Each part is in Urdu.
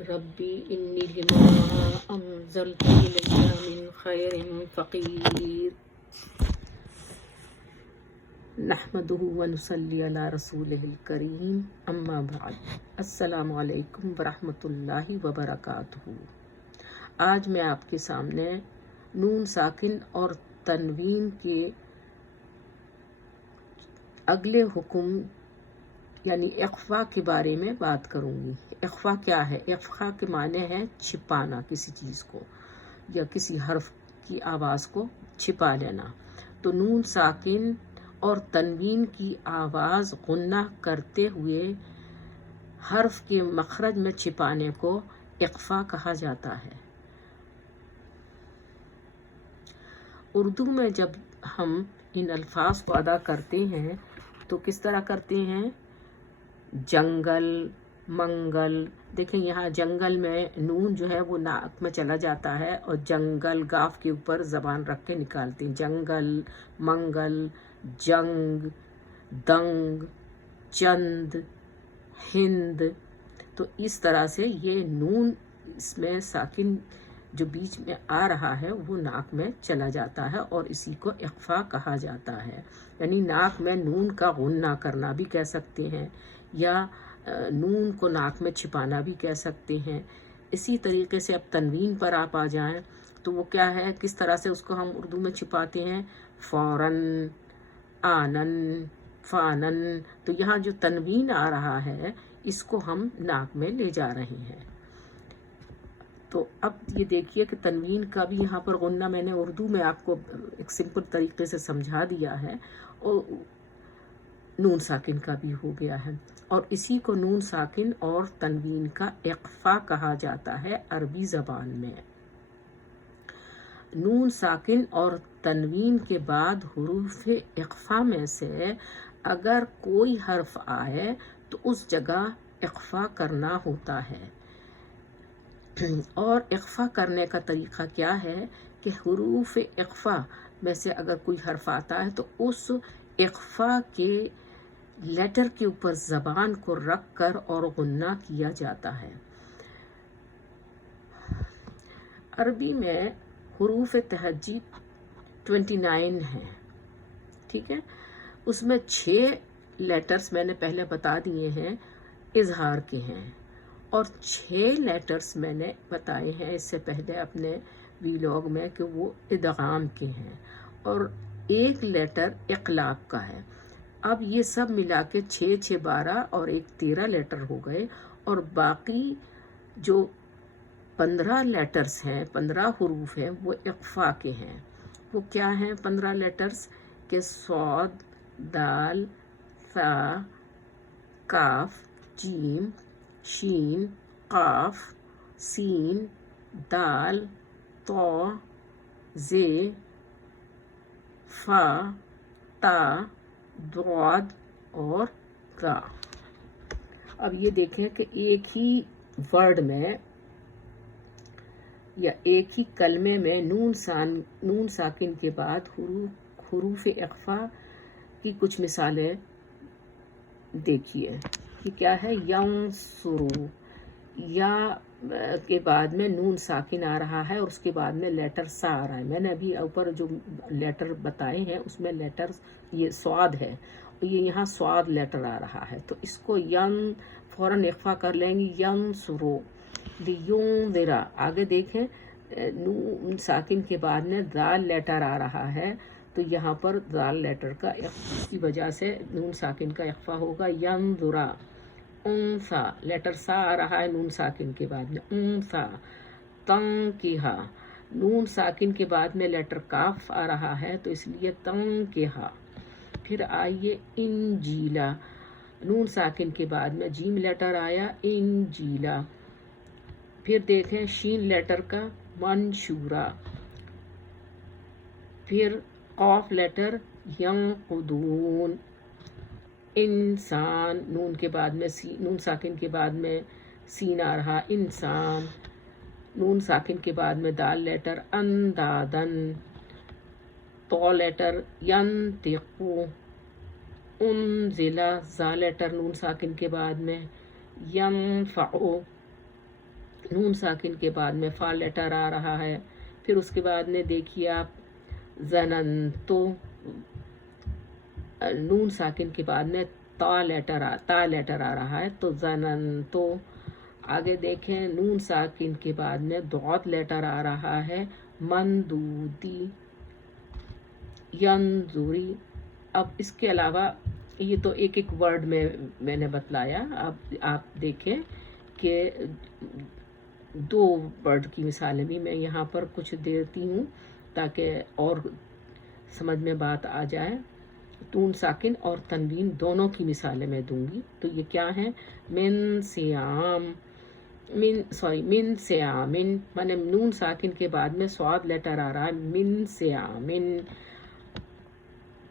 ربی انی لما انزلت الی من خیر فقیر نحمده ونصلی علی رسولہ الکریم اما بعد السلام علیکم ورحمۃ اللہ وبرکاتہ۔ آج میں آپ کے سامنے نون ساکن اور تنوین کے اگلے حکم یعنی اخفا کے بارے میں بات کروں گی۔ اخفا کیا ہے؟ اخفا کے معنی ہے چھپانا کسی چیز کو یا کسی حرف کی آواز کو چھپا لینا۔ تو نون ساکن اور تنوین کی آواز غنہ کرتے ہوئے حرف کے مخرج میں چھپانے کو اخفا کہا جاتا ہے۔ اردو میں جب ہم ان الفاظ کو ادا کرتے ہیں تو کس طرح کرتے ہیں؟ جنگل، منگل، دیکھیں یہاں جنگل میں نون جو ہے وہ ناک میں چلا جاتا ہے اور جنگل گاف کے اوپر زبان رکھ کے نکالتے ہیں۔ جنگل، منگل، جنگ، دنگ، چند، ہند۔ تو اس طرح سے یہ نون اس میں ساکن جو بیچ میں آ رہا ہے وہ ناک میں چلا جاتا ہے اور اسی کو اخفا کہا جاتا ہے۔ یعنی ناک میں نون کا غنہ کرنا بھی کہہ سکتے ہیں یا نون کو ناک میں چھپانا بھی کہہ سکتے ہیں۔ اسی طریقے سے اب تنوین پر آپ آ جائیں تو وہ کیا ہے، کس طرح سے اس کو ہم اردو میں چھپاتے ہیں؟ فوراً، آنن، فانن۔ تو یہاں جو تنوین آ رہا ہے اس کو ہم ناک میں لے جا رہے ہیں۔ تو اب یہ دیکھیے کہ تنوین کا بھی یہاں پر غنہ میں نے اردو میں آپ کو ایک سمپل طریقے سے سمجھا دیا ہے اور نون ساکن کا بھی ہو گیا ہے، اور اسی کو نون ساکن اور تنوین کا اخفا کہا جاتا ہے عربی زبان میں۔ نون ساکن اور تنوین کے بعد حروف اخفا میں سے اگر کوئی حرف آئے تو اس جگہ اخفا کرنا ہوتا ہے۔ اور اخفا کرنے کا طریقہ کیا ہے کہ حروف اخفا میں سے اگر کوئی حرف آتا ہے تو اس اخفا کے لیٹر کے اوپر زبان کو رکھ کر اور غنہ کیا جاتا ہے۔ عربی میں حروف تہجی 29 ہیں، ٹھیک ہے؟ اس میں 6 لیٹرز میں نے پہلے بتا دیے ہیں اظہار کے ہیں، اور 6 لیٹرز میں نے بتائے ہیں اس سے پہلے اپنے ویلاگ میں کہ وہ ادغام کے ہیں، اور 1 لیٹر اقلاب کا ہے۔ اب یہ سب ملا کے 6 6 12 اور 1 13 لیٹر ہو گئے، اور باقی جو 15 لیٹرز ہیں، 15 حروف ہیں، وہ اخفا کے ہیں۔ وہ کیا ہیں 15 لیٹرز؟ کہ صاد، دال، ثا، کاف، جیم، شین، قاف، سین، دال، طا، زے، فا، تا، ضاد اور ذا۔ اب یہ دیکھیں کہ ایک ہی ورڈ میں یا ایک ہی کلمے میں نون ساکن کے بعد حروف اخفا کی کچھ مثالیں دیکھیے۔ یہ کیا ہے؟ ینصرو، یا کے بعد میں نون ساکن آ رہا ہے اور اس کے بعد میں لیٹر سا آ رہا ہے۔ میں نے ابھی اوپر جو لیٹر بتائے ہیں اس میں لیٹر یہ سواد ہے، یہ یہاں سواد لیٹر آ رہا ہے، تو اس کو فوراً اخفا کر لیں گی، ینصرو، لیونذرا۔ آگے دیکھیں نون ساکن کے بعد میں دال لیٹر آ رہا ہے، تو یہاں پر دال لیٹر کا کی وجہ سے نون ساکن کا اخفا ہوگا، ینظرا۔ انثا، لیٹر سا آ رہا ہے نون ساکن کے بعد میں، انثا۔ تنکیہا، نون ساکن کے بعد میں لیٹر کاف آ رہا ہے تو اس لیے تنکیہا۔ پھر آئیے انجیلا، نون ساکن کے بعد میں جیم لیٹر آیا، انجیلا۔ پھر دیکھیں شین لیٹر کا، منشورا۔ پھر قاف لیٹر، ینقدون۔ انسان، نون کے بعد میں نون ساکن کے بعد میں سین آ رہا، انسان۔ نون ساکن کے بعد میں دال لیٹر، اندادن۔ طا لیٹر، ینطقو۔ انزلہ، زا لیٹر نون ساکن کے بعد میں، ینفعو۔ نون ساکن کے بعد میں فا لیٹر آ رہا ہے. پھر اس کے بعد میں دیکھیے آپ زننتو، نون ساکن کے بعد میں تا لیٹر آ رہا ہے تو زننتو. آگے دیکھیں نون ساکن کے بعد میں ضاد لیٹر آ رہا ہے مندودی ینظری. اب اس کے علاوہ یہ تو ایک ایک ورڈ میں نے بتلایا. اب آپ دیکھیں کہ 2 ورڈ کی مثالیں بھی میں یہاں پر کچھ دیتی ہوں تاکہ اور سمجھ میں بات آ جائے. نون ساکن اور تنوین دونوں کی مثالیں میں دوں گی. تو یہ کیا ہیں؟ من سیامن، مانے نون ساکن کے بعد میں صاد لیٹر آ رہا ہے من سیامن.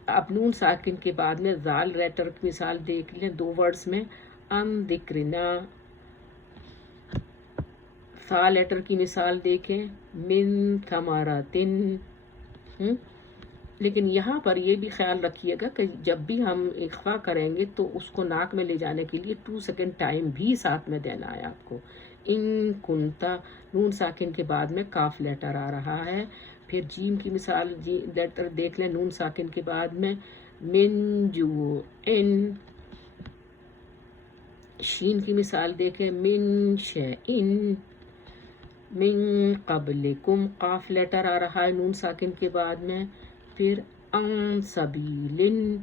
اب نون ساکن کے بعد میں زال لیٹر کی مثال دیکھ لیں 2 ورڈز میں، ان ذکرنا. ثا لیٹر کی مثال دیکھیں من ثمرتن. لیکن یہاں پر یہ بھی خیال رکھیے گا کہ جب بھی ہم اخفا کریں گے تو اس کو ناک میں لے جانے کے لیے 2 سیکنڈ ٹائم بھی ساتھ میں دینا ہے آپ کو. ان کنتا، نون ساکن کے بعد میں کاف لیٹر آ رہا ہے. پھر جیم کی مثال لیٹر دیکھ لیں نون ساکن کے بعد میں من جوعن. شین کی مثال دیکھیں من شیئن. من قبلکم، قاف لیٹر آ رہا ہے نون ساکن کے بعد میں. پھر ان سبیلن،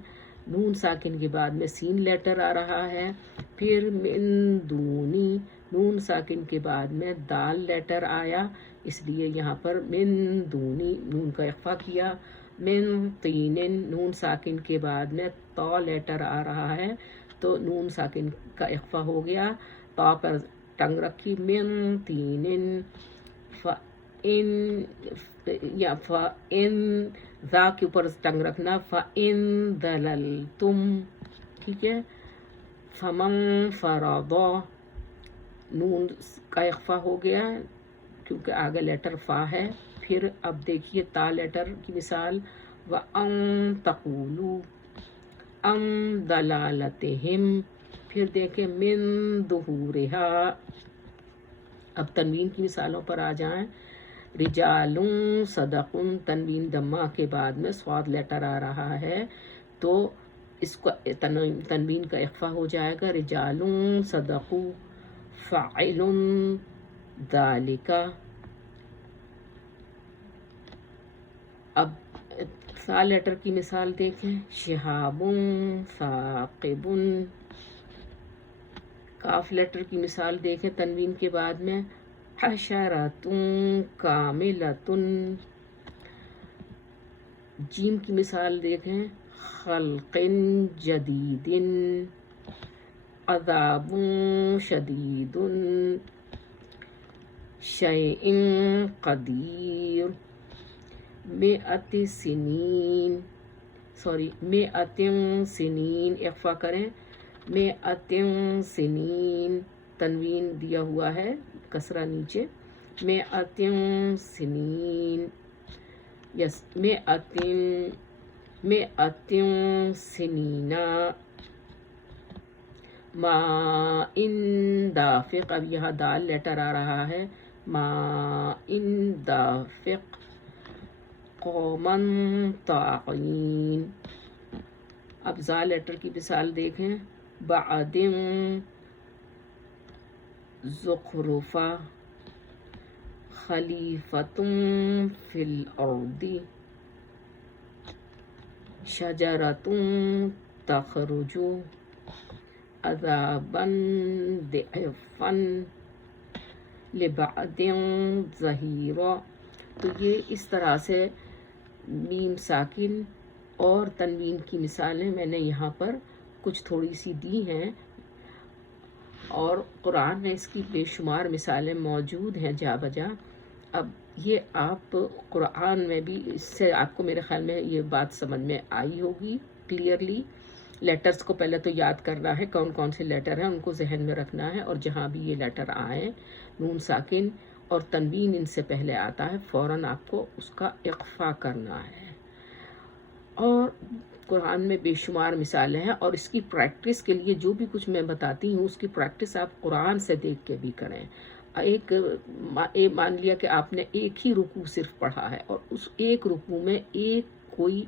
نون ساکن کے بعد میں سین لیٹر آ رہا ہے. پھر من دونی، نون ساکن کے بعد میں دال لیٹر آیا، اس لیے یہاں پر من دونی نون کا اخفا کیا. من طینن، نون ساکن کے بعد میں تا لیٹر آ رہا ہے تو نون ساکن کا اخفا ہو گیا، تا پر ٹنگ رکھی. من طینن فَإِن، ذا کے اوپر ٹنگ رکھنا، فَإِن ضَلَلْتُمْ. ٹھیک ہے. فَمَنْ فَرَضَ، نون کا اخفا ہو گیا کیونکہ آگے لیٹر فا ہے. پھر اب دیکھیے تا لیٹر کی مثال وَأَن تَقُولُوا عَن ضَلَالَتِهِمْ. پھر دیکھیں من ظُهُورِهَا. اب تنوین کی مثالوں پر آ جائیں. رجال صدقن، تنوین دمہ کے بعد میں صاد لیٹر آ رہا ہے تو اس کو تنوین کا اخفا ہو جائے گا. رجال صدقو فاعل ذالک. اب ثا لیٹر کی مثال دیکھیں شہاب ثاقب. کاف لیٹر کی مثال دیکھیں تنوین کے بعد میں حشرۃ کاملۃ. جیم کی مثال دیکھیں خلق جدید، عذاب شدید، شیء قدیر. مئۃ سنین اخفا کریں. مئۃ سنین، تنوین دیا ہوا ہے کسرہ نیچے. مئۃ سنین، یس مئۃ سنینا. ماء دافق، اب یہاں دال لیٹر آ رہا ہے ماء دافق. قوما طاغین. اب زا لیٹر کی مثال دیکھیں بعد زخرفا. خلیفۃ فی الارض. شجرۃ تخرج عذابا ضعفا لبعد ظہیرا. تو یہ اس طرح سے میم ساکن اور تنوین کی مثالیں میں نے یہاں پر کچھ تھوڑی سی دی ہیں، اور قرآن میں اس کی بے شمار مثالیں موجود ہیں جا بجا. اب یہ آپ قرآن میں بھی اس سے آپ کو میرے خیال میں یہ بات سمجھ میں آئی ہوگی کلیئرلی. لیٹرز کو پہلے تو یاد کرنا ہے کون کون سے لیٹر ہیں، ان کو ذہن میں رکھنا ہے، اور جہاں بھی یہ لیٹر آئیں نون ساکن اور تنوین ان سے پہلے آتا ہے فوراً آپ کو اس کا اخفا کرنا ہے. اور قرآن میں بے شمار مثالیں ہیں، اور اس کی پریکٹس کے لیے جو بھی کچھ میں بتاتی ہوں اس کی پریکٹس آپ قرآن سے دیکھ کے بھی کریں. مان لیا کہ آپ نے ایک ہی رکوع صرف پڑھا ہے اور اس ایک رکوع میں ایک کوئی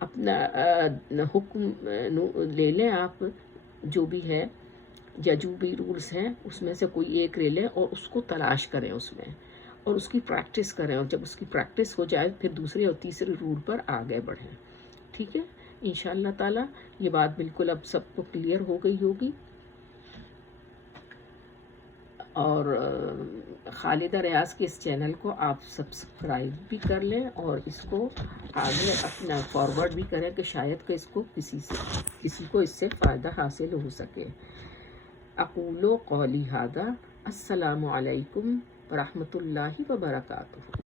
اپنا حکم لے لیں آپ، جو بھی ہے یا جو بھی رولز ہیں اس میں سے کوئی ایک لے لیں اور اس کو تلاش کریں اس میں، اور اس کی پریکٹس کریں، اور جب اس کی پریکٹس ہو جائے پھر دوسرے اور تیسرے رول پر آگے بڑھیں. ٹھیک ہے، انشاءاللہ تعالی یہ بات بالکل اب سب کو کلیئر ہو گئی ہوگی. اور خالدہ ریاض کے اس چینل کو آپ سبسکرائب بھی کر لیں اور اس کو آگے اپنا فارورڈ بھی کریں کہ شاید کہ اس کو کسی کو اس سے فائدہ حاصل ہو سکے. اقول قولی ھذا، السلام علیکم ورحمۃ اللہ وبرکاتہ.